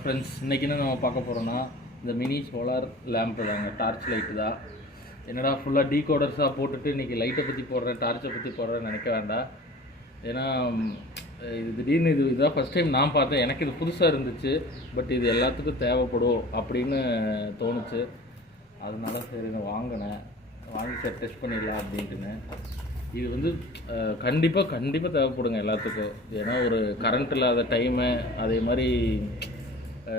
Friends இன்றைக்கி என்ன நம்ம பார்க்க போகிறோன்னா இந்த மினி சோலார் லேம்ப்பு தாங்க, டார்ச் லைட்டு தான். என்னடா ஃபுல்லாக டீகோடர்ஸாக போட்டுட்டு இன்றைக்கி லைட்டை பற்றி போடுறேன், டார்ச்சை பற்றி போடுறேன்னு நினைக்க வேண்டாம். ஏன்னா இது திடீர்னு இதுதான் ஃபஸ்ட் டைம் நான் பார்த்தேன். எனக்கு இது புதுசாக இருந்துச்சு, பட் இது எல்லாத்துக்கும் தேவைப்படும் அப்படின்னு தோணுச்சு. அதனால சரி நான் வாங்கி சரி டெஸ்ட் பண்ணிடலாம் அப்படின்ட்டுன்னு. இது வந்து கண்டிப்பாக தேவைப்படுங்க எல்லாத்துக்கும். ஏன்னா ஒரு கரண்ட் இல்லாத டைமு, அதே மாதிரி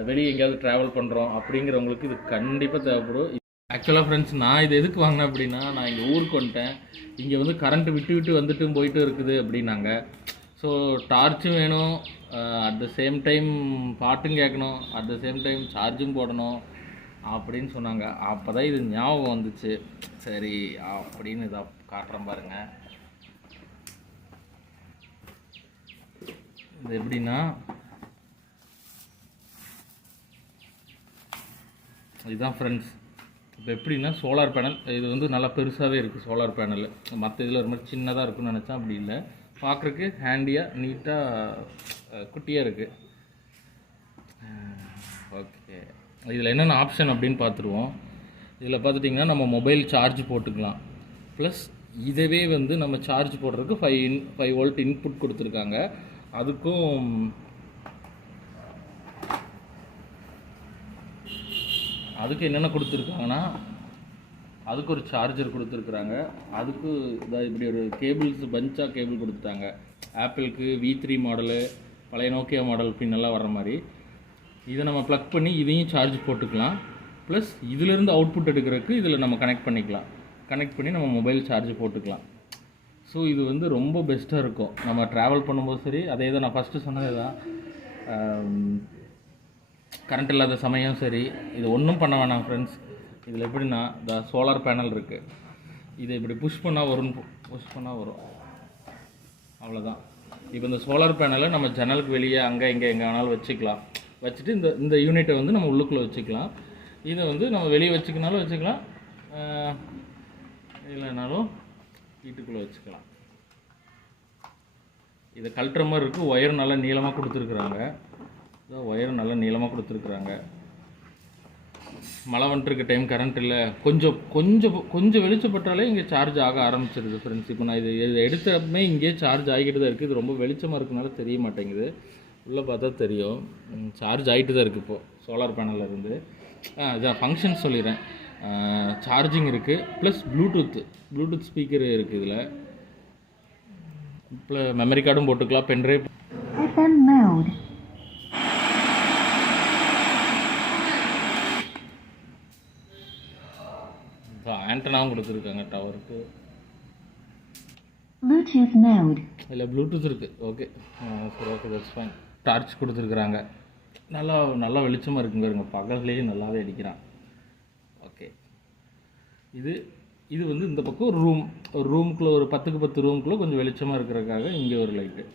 வெளியே எங்கேயாவது ட்ராவல் பண்ணுறோம் அப்படிங்கிறவங்களுக்கு இது கண்டிப்பாக தேவைப்படும். ஆக்சுவலாக ஃப்ரெண்ட்ஸ், நான் இது எதுக்கு வாங்கினேன் அப்படின்னா, நான் இங்கே ஊருக்கு வந்துட்டேன். இங்கே வந்து கரண்ட்டு விட்டு வந்துட்டும் போயிட்டு இருக்குது அப்படின்னாங்க. ஸோ டார்ச்சும் வேணும், அட் த சேம் டைம் பாட்டும் கேட்கணும், அட் த சேம் டைம் சார்ஜும் போடணும் அப்படின்னு சொன்னாங்க. அப்போ தான் இது ஞாபகம் வந்துச்சு. சரி அப்படின்னு இதாக காட்டுறேன் பாருங்கள். இது எப்படின்னா, இதுதான் ஃப்ரெண்ட்ஸ். இப்போ எப்படின்னா சோலார் பேனல் இது வந்து நல்லா பெருசாகவே இருக்குது. சோலார் பேனல் மற்ற இதில் ஒரு மாதிரி சின்னதாக இருக்குன்னு நினச்சா அப்படி இல்லை. பார்க்குறக்கு ஹேண்டியாக நீட்டாக குட்டியாக இருக்குது. ஓகே, இதில் என்னென்ன ஆப்ஷன் அப்படின்னு பார்த்துருவோம். இதில் பார்த்துட்டிங்கன்னா நம்ம மொபைல் சார்ஜ் போட்டுக்கலாம். ப்ளஸ் இதவே வந்து நம்ம சார்ஜ் போடுறதுக்கு 5 வோல்ட் இன்புட் கொடுத்துருக்காங்க. அதுக்கு என்னென்ன கொடுத்துருக்காங்கன்னா, அதுக்கு ஒரு சார்ஜர் கொடுத்துருக்குறாங்க. அதுக்கு இதாக இப்படி ஒரு கேபிள்ஸ் பஞ்சாக கேபிள் கொடுத்துட்டாங்க. ஆப்பிளுக்கு V3 மாடலு, பழைய நோக்கியா மாடல் பின்னெல்லாம் வர்ற மாதிரி. இதை நம்ம ப்ளக் பண்ணி இதையும் சார்ஜ் போட்டுக்கலாம். ப்ளஸ் இதிலேருந்து அவுட்புட் எடுக்கிறதுக்கு இதில் நம்ம கனெக்ட் பண்ணி நம்ம மொபைல் சார்ஜ் போட்டுக்கலாம். ஸோ இது வந்து ரொம்ப பெஸ்ட்டாக இருக்கும் நம்ம ட்ராவல் பண்ணும்போது. சரி, அதே தான் நான் ஃபஸ்ட்டு சொன்னது தான். கரண்ட் இல்லாத சமயம் சரி, இது ஒன்றும் பண்ண வேணாம் ஃப்ரெண்ட்ஸ். இதில் எப்படின்னா, இந்த சோலார் பேனல் இருக்குது. இதை இப்படி புஷ் பண்ணால் வரும். அவ்வளோதான். இப்போ இந்த சோலார் பேனலை நம்ம ஜன்னலுக்கு வெளியே அங்கே எங்கே வேணாலும் வச்சுட்டு இந்த யூனிட்டை வந்து நம்ம உள்ளுக்குள்ளே வச்சுக்கலாம். இதை வந்து நம்ம வெளியே வச்சுக்கலாம், இல்லைனாலும் வீட்டுக்குள்ளே வச்சுக்கலாம். இதை கழட்டுற மாதிரி இருக்குது. ஒயர் நல்லா நீளமாக கொடுத்துருக்குறாங்க. மழை வந்துட்டுருக்க டைம் கரண்ட் இல்லை, கொஞ்சம் வெளிச்சப்பட்டாலே இங்கே சார்ஜ் ஆக ஆரம்பிச்சிருது ஃப்ரெண்ட்ஸ். இப்போ நான் இது எடுத்தப்பமே இங்கேயே சார்ஜ் ஆகிக்கிட்டு தான் இருக்குது. இது ரொம்ப வெளிச்சமாக இருக்கனால தெரிய மாட்டேங்குது. உள்ளே பார்த்தா தெரியும், சார்ஜ் ஆகிட்டு தான் இருக்குது இப்போது சோலார் பேனலில் இருந்து. இதான் ஃபங்க்ஷன் சொல்லிடுறேன். சார்ஜிங் இருக்குது, ப்ளஸ் ப்ளூடூத் ஸ்பீக்கர் இருக்குது. இதில் இப்போ மெமரி கார்டும் போட்டுக்கலாம், பென்ட்ரைவ். ஆண்டனாவும் கொடுத்துருக்காங்க டவருக்கு. இல்லை ப்ளூடூத் இருக்குது. ஓகே சரி, ஓகே, தட்ஸ் ஃபைன். டார்ச் கொடுத்துருக்குறாங்க. நல்லா வெளிச்சமாக இருக்குங்க. இருங்க, பகல்லேயே நல்லாவே அடிக்கிறான். ஓகே, இது வந்து இந்த பக்கம் ஒரு ரூமுக்குள்ளே, ஒரு 10க்கு 10 ரூமுக்குள்ளே கொஞ்சம் வெளிச்சமாக இருக்கிறதுக்காக இங்கே ஒரு லைட்டு.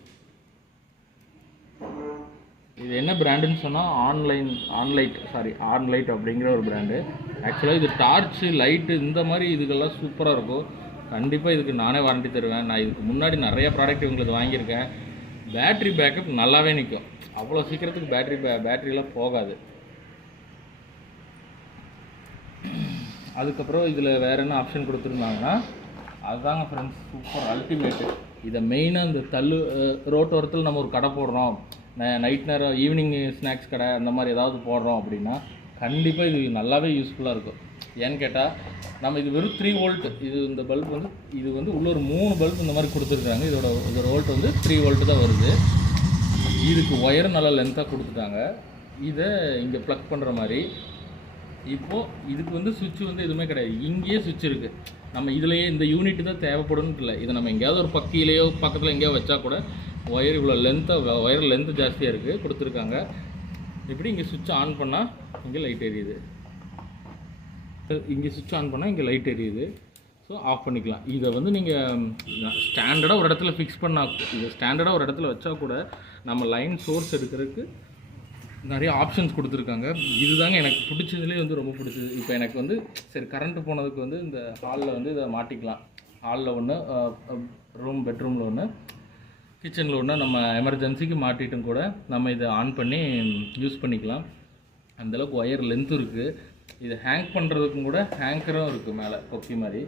இது என்ன பிராண்டுன்னு சொன்னால் ஆன்லைட் அப்படிங்கிற ஒரு பிராண்டு. ஆக்சுவலாக இது டார்ச்சு லைட்டு இந்த மாதிரி இதுக்கெல்லாம் சூப்பராக இருக்கும். கண்டிப்பாக இதுக்கு நானே வாரண்டி தருவேன். நான் இதுக்கு முன்னாடி நிறைய ப்ராடக்ட் இவங்களுக்கு வாங்கியிருக்கேன். பேட்ரி பேக்கப் நல்லாவே நிற்கும். அவ்வளோ சீக்கிரத்துக்கு பேட்டரியெலாம் போகாது. அதுக்கப்புறம் இதில் வேறு என்ன ஆப்ஷன் கொடுத்துருந்தாங்கன்னா, அதுதாங்க ஃப்ரெண்ட்ஸ் சூப்பர் அல்டிமேட்டு. இதை மெயினாக இந்த ரோட்டோரத்தில் நம்ம ஒரு கடை போடுறோம், நைட் நேரம் ஈவினிங் ஸ்நாக்ஸ் கடை அந்த மாதிரி ஏதாவது போடுறோம் அப்படின்னா கண்டிப்பாக இது நல்லாவே யூஸ்ஃபுல்லாக இருக்கும். ஏன்னு கேட்டால், நம்ம இது வெறும் 3 வோல்ட். இந்த பல்ப் வந்து இது வந்து உள்ள ஒரு 3 பல்ப் இந்த மாதிரி கொடுத்துருக்காங்க. இதோட வோல்ட் வந்து 3 வோல்ட் தான் வருது. இதுக்கு ஒயர் நல்லா லென்த்தாக கொடுத்துட்டாங்க. இதை இங்கே ப்ளக் பண்ணுற மாதிரி. இப்போது இதுக்கு வந்து சுவிட்ச் வந்து எதுவுமே கிடையாது, இங்கேயே சுவிட்ச் இருக்குது. நம்ம இதுலேயே இந்த யூனிட் தான் தேவைப்படும்னு இல்லை. இதை நம்ம எங்கேயாவது ஒரு பக்கத்தில் எங்கேயாவது வச்சா கூட ஒயர் இவ்வளோ ஒயர் லென்த்து ஜாஸ்தியாக இருக்குது கொடுத்துருக்காங்க. இப்படி இங்கே சுவிட்ச் ஆன் பண்ணால் இங்கே லைட் எரியுது, ஸோ ஆஃப் பண்ணிக்கலாம். இதை வந்து நீங்கள் ஸ்டாண்டர்டாக ஒரு இடத்துல ஃபிக்ஸ் பண்ணால், இதை ஸ்டாண்டர்டாக ஒரு இடத்துல வச்சா கூட நம்ம லைன் சோர்ஸ் எடுக்கிறதுக்கு நிறைய ஆப்ஷன்ஸ் கொடுத்துருக்காங்க. இதுதாங்க எனக்கு பிடிச்சதுலேயே வந்து ரொம்ப பிடிச்சது. இப்போ எனக்கு வந்து சரி கரண்ட்டு போனதுக்கு வந்து இந்த ஹாலில் வந்து இதை மாட்டிக்கலாம். ஹாலில் ஒன்று, பெட்ரூமில் ஒன்று, கிச்சனில் ஒன்றா நம்ம எமர்ஜென்சிக்கு மாட்டிட்டும் கூட நம்ம இதை ஆன் பண்ணி யூஸ் பண்ணிக்கலாம். அந்தளவுக்கு ஒயர் லென்த் இருக்குது. இது ஹேங் பண்ணுறதுக்கும் கூட ஹேங்கரும் இருக்குது மேலே கொக்கி மாதிரி.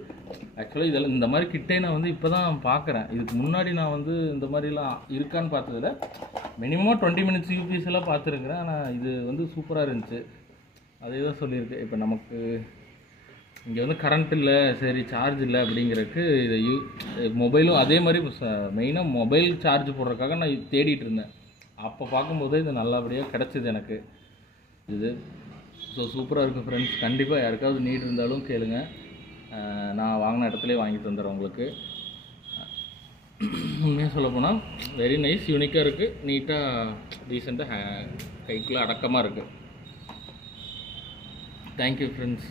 ஆக்சுவலாக இதெல்லாம் இந்த மாதிரி கிட்டே நான் வந்து இப்போ தான் பார்க்குறேன். இதுக்கு முன்னாடி நான் வந்து இந்த மாதிரிலாம் இருக்கான்னு பார்த்ததில்ல. மினிமம் 20 மினிட்ஸ் யூபிஎஸ் எல்லாம் பார்த்துருக்குறேன். ஆனால் இது வந்து சூப்பராக இருந்துச்சு. அதே தான் சொல்லியிருக்கு. இப்போ நமக்கு இங்கே வந்து கரண்ட் இல்லை, சரி சார்ஜ் இல்லை அப்படிங்கிறதுக்கு இதை மொபைலும் அதே மாதிரி மெயினாக மொபைல் சார்ஜ் போடுறதுக்காக நான் தேடிட்டு இருந்தேன். அப்போ பார்க்கும்போது இது நல்லபடியாக கிடச்சிது எனக்கு இது. ஸோ சூப்பராக இருக்கும் ஃப்ரெண்ட்ஸ். கண்டிப்பாக யாருக்காவது நீட் இருந்தாலும் கேளுங்க, நான் வாங்கின இடத்துலேயே வாங்கி தந்துடுறேன் உங்களுக்கு. உண்மையாக சொல்ல போனால் வெரி நைஸ், யூனிக்காக இருக்குது, நீட்டாக டீசெண்டாக கைக்குள்ளே அடக்கமாக இருக்குது. Thank you friends.